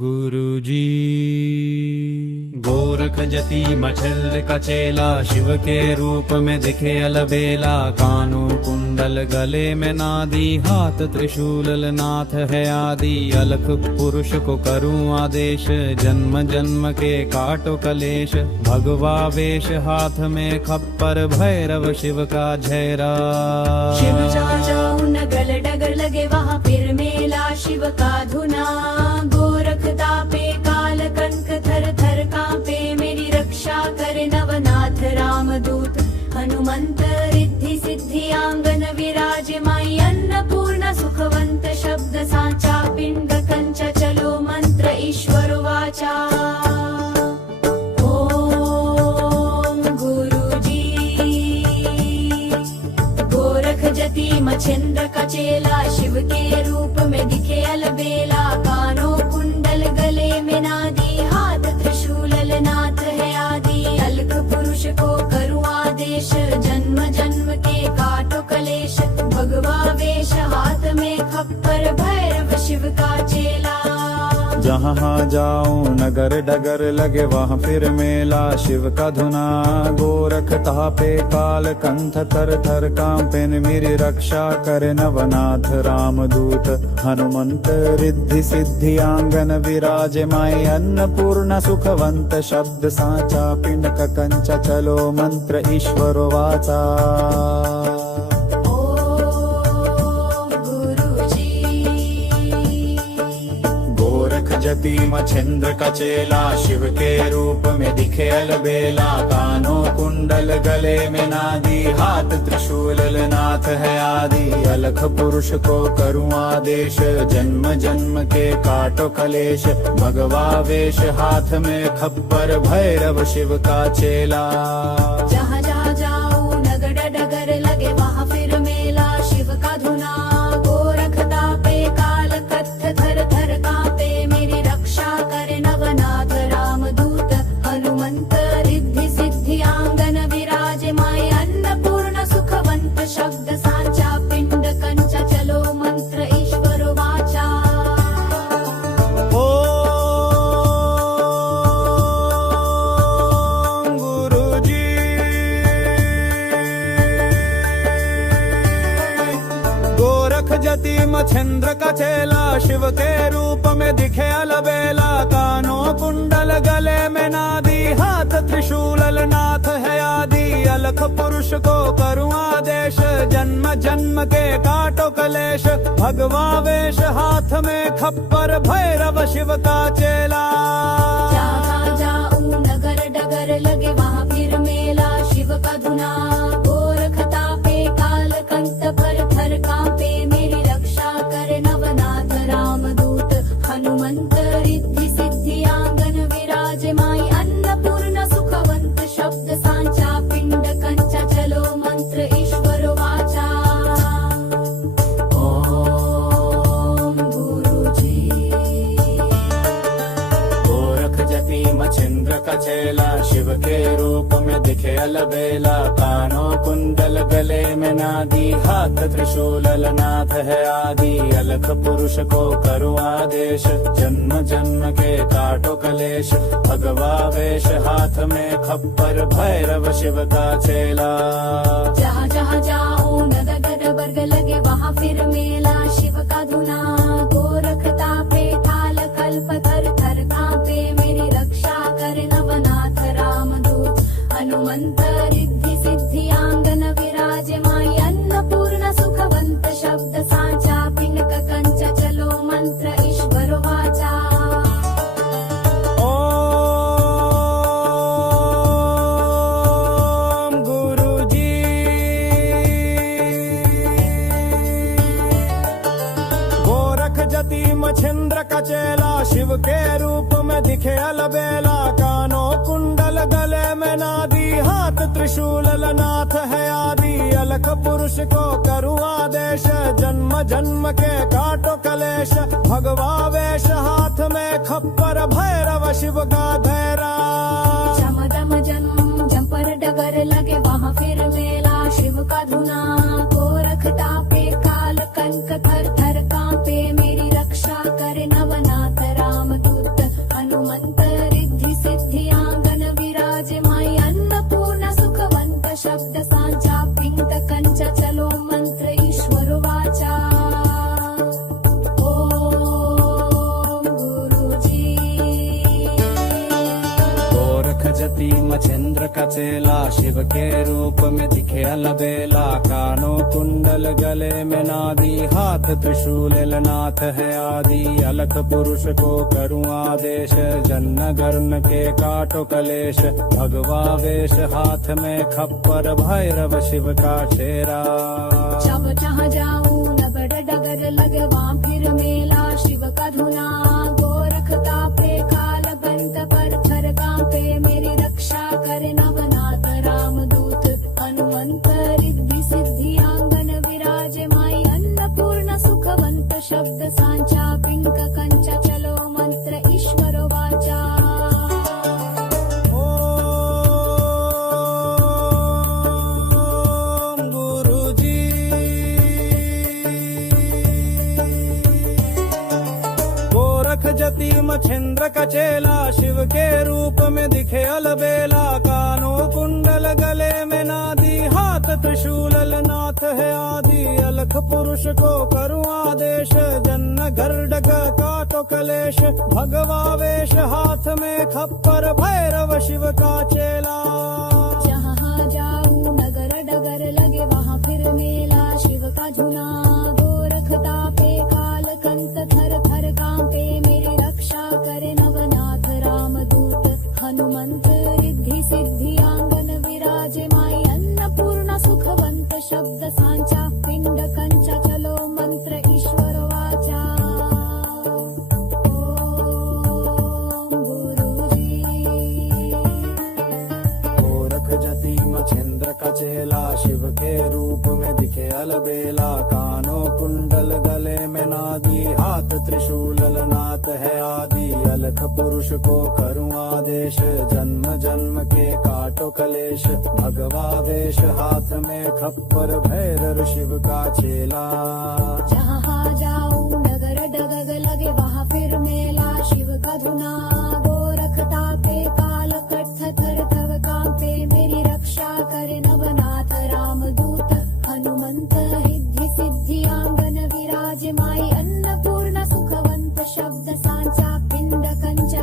गुरुजी। गोरख जति मछल का चेला, शिव के रूप में दिखे अलबेला। कानों कुंडल गले में नादी, हाथ त्रिशूल नाथ है आदि। अलख पुरुष को करूं आदेश, जन्म जन्म के काटो कलेश। भगवा वेश हाथ में खप्पर, भैरव शिव का झेरा। शिव जहाँ जाऊं न गल डगर लगे, वहाँ फिर मेला शिव का धुना। गोरख तापे काल कंक, थर थर कांपे मेरी रक्षा करे नवनाथ रामदूत। हनुमंत रिद्धि सिद्धि आंगन विराज माई। अन्नपूर्ण सुखवंत शब्द साचा, पिंड कंच चलो मंत्र ईश्वर वाचा। ओम गुरुजी। गोरख जति मछेंद्र का चेला, शिव के रूप में दिखे अलबेला। कानों कुंडल गले में नादी, हाथ त्रिशूल नाथ है आदि। अलख पुरुष को करूं आदेश, जन्म जन्म के काटो कलेश। भगवा वेश हाथ में खप्पर, भैरव शिव का चेला। जहाँ जाऊं नगर डगर लगे, वहाँ फिर मेला शिव का धुना। गोरख तापे काल कंठ, थर थर कांपे मेरी रक्षा करे नवनाथ रामदूत। हनुमंत रिद्धि सिद्धि आंगन विराज माई। अन्नपूर्ण सुखवंत शब्द साचा, पिंड कंच चलो मंत्र ईश्वर वाचा। जति मछेंद्र का चेला, शिव के रूप में दिखे अलबेला। कानों कुंडल गले में नादी, हाथ त्रिशूल नाथ है आदि। अलख पुरुष को करूं आदेश, जन्म जन्म के काटो कलेश। भगवा वेश हाथ में खप्पर, भैरव शिव का चेला। जहाँ जहाँ जाऊं नगर डगर लगे, वहाँ फिर मेला शिव का धुना। गोरख तापे काल कत्थ, थर थर कांपे मेरी रक्षा करे नवनाथ रामदूत। हनुमंत रिद्धि सिद्धि आंगन विराज माई। अन्नपूर्ण सुखवंत शब्द साचा, पिंड कंच चलो मंत्र ईश्वर वाचा। जति मछेंद्र का चेला, शिव के रूप में दिखे अलबेला। कानों कुंडल गले में नादी, हाथ त्रिशूल नाथ है आदि। अलख पुरुष को करूं आदेश, जन्म जन्म के काटो कलेश। भगवा वेश हाथ में खप्पर, भैरव शिव का चेला। जहाँ जाऊं नगर डगर लगे, वहाँ फिर मेला शिव का धुना। गोरख तापे काल कंठ, पर थर कांपे मेरी रक्षा करे नवनाथ रामदूत। हनुमंत रिद्धि सिद्धि आंगन विराज माई। अन्नपूर्ण सुखवंत शब्द साचा, पिंड कंच चलो मंत्र ईश्वर वाचा। ओम गुरुजी। गोरख जति मछेंद्र का चेला, शिव के रूप में दिखे अलबेला। कानों कुंडल गले में नादी, हाथ त्रिशूल नाथ है आदि। अलख पुरुष को करूं आदेश, जन्म जन्म के काटो कलेश। भगवा वेश हाथ में खप्पर, भैरव शिव का चेला। जहाँ जहाँ जाऊं नगर वर्ग लगे, वहाँ फिर मेला शिव का धुना। गोरख तापे काल कल्प, थर थर कांपे मेरी रक्षा करे नवनाथ रामदूत। हनुमंत रिद्धि सिद्धि आंगन विराज माई। अन्नपूर्ण सुखवंत शब्द साचा, पिंड कंच चलो मंत्र ईश्वर वाचा। मछेंद्र का चेला, शिव के रूप में दिखे अलबेला। कानों कुंडल गले में नादी, हाथ त्रिशूल नाथ है आदि। अलख पुरुष को करूं आदेश, जन्म जन्म के काटो कलेश। भगवा वेश हाथ में खप्पर, भैरव शिव का धैरा। चमदम जन्म जंपर डगर लगे, वहाँ फिर मेला शिव का धुना। गोरख तापे काल कंक, थर थर कांपे मेरी रक्षा करे नवनाथ रामदूत। जति मछेंद्र का चेला शिव के रूप में दिखे अलबेला कानों कुंडल गले में नादी हाथ त्रिशूल नाथ है आदि अलख पुरुष को करूँ आदेश जन्न गर्न के काटो कलेश भगवा वेश हाथ में खप्पर भैरव शिव का चेहरा जब जहाँ जाऊं नगर डगर लगे वहाँ फिर मेला शिव का धुना गोरख तापे काल बंत पर थर कांपे मेरी रक्षा करे नवनाथ रामदूत हनुमंत रिद्धि सिद्धि आंगन विराजे माई अन्नपूर्ण सुखवंत शब्द सांचा पिंक कंचा चलो मंत्र ईश्वर वाचा जति मछेंद्र का चेला शिव के रूप में दिखे अलबेला कानों कुंडल गले में नादी हाथ त्रिशूल नाथ है आदि अलख पुरुष को करूँ आदेश जन्न गर्डग काटो कलेश भगवा वेश हाथ में खप्पर भैरव शिव का चेला जहाँ जाऊं नगर डगर लगे वहाँ फिर मेला शिव का धुना गोरख तापे काल कंत थर थर कांपे मेरी रक्षा करे नवनाथ रामदूत हनुमंत रिद्धि सिद्धि आंगन विराजे माई अन्नपूर्ण सुखवंत शब्द सांचा पिंड कंचा चलो मंत्र ईश्वर वाचा ओम गुरुजी गोरख जति मछेंद्र का चेला शिव के रूप में दिखे अलबेला कानों कुंडल गले में नादी हाथ त्रिशूल नाथ है आदि अलख पुरुष को करूँ आदेश जन्म जन्म के काटो कलेश भगवा वेश हाथ में खप्पर भैरव शिव का चेला जहाँ जाऊं नगर डगर लगे वहाँ फिर मेला शिव का धुना गोरख तापे काल कट्ठ थर थर कांपे मेरी रक्षा करे नवनाथ रामदूत हनुमंत रिद्धि सिद्धि आंगन विराजे माई अन्नपूर्ण सुखवंत शब्द सांचा पिंड कंचा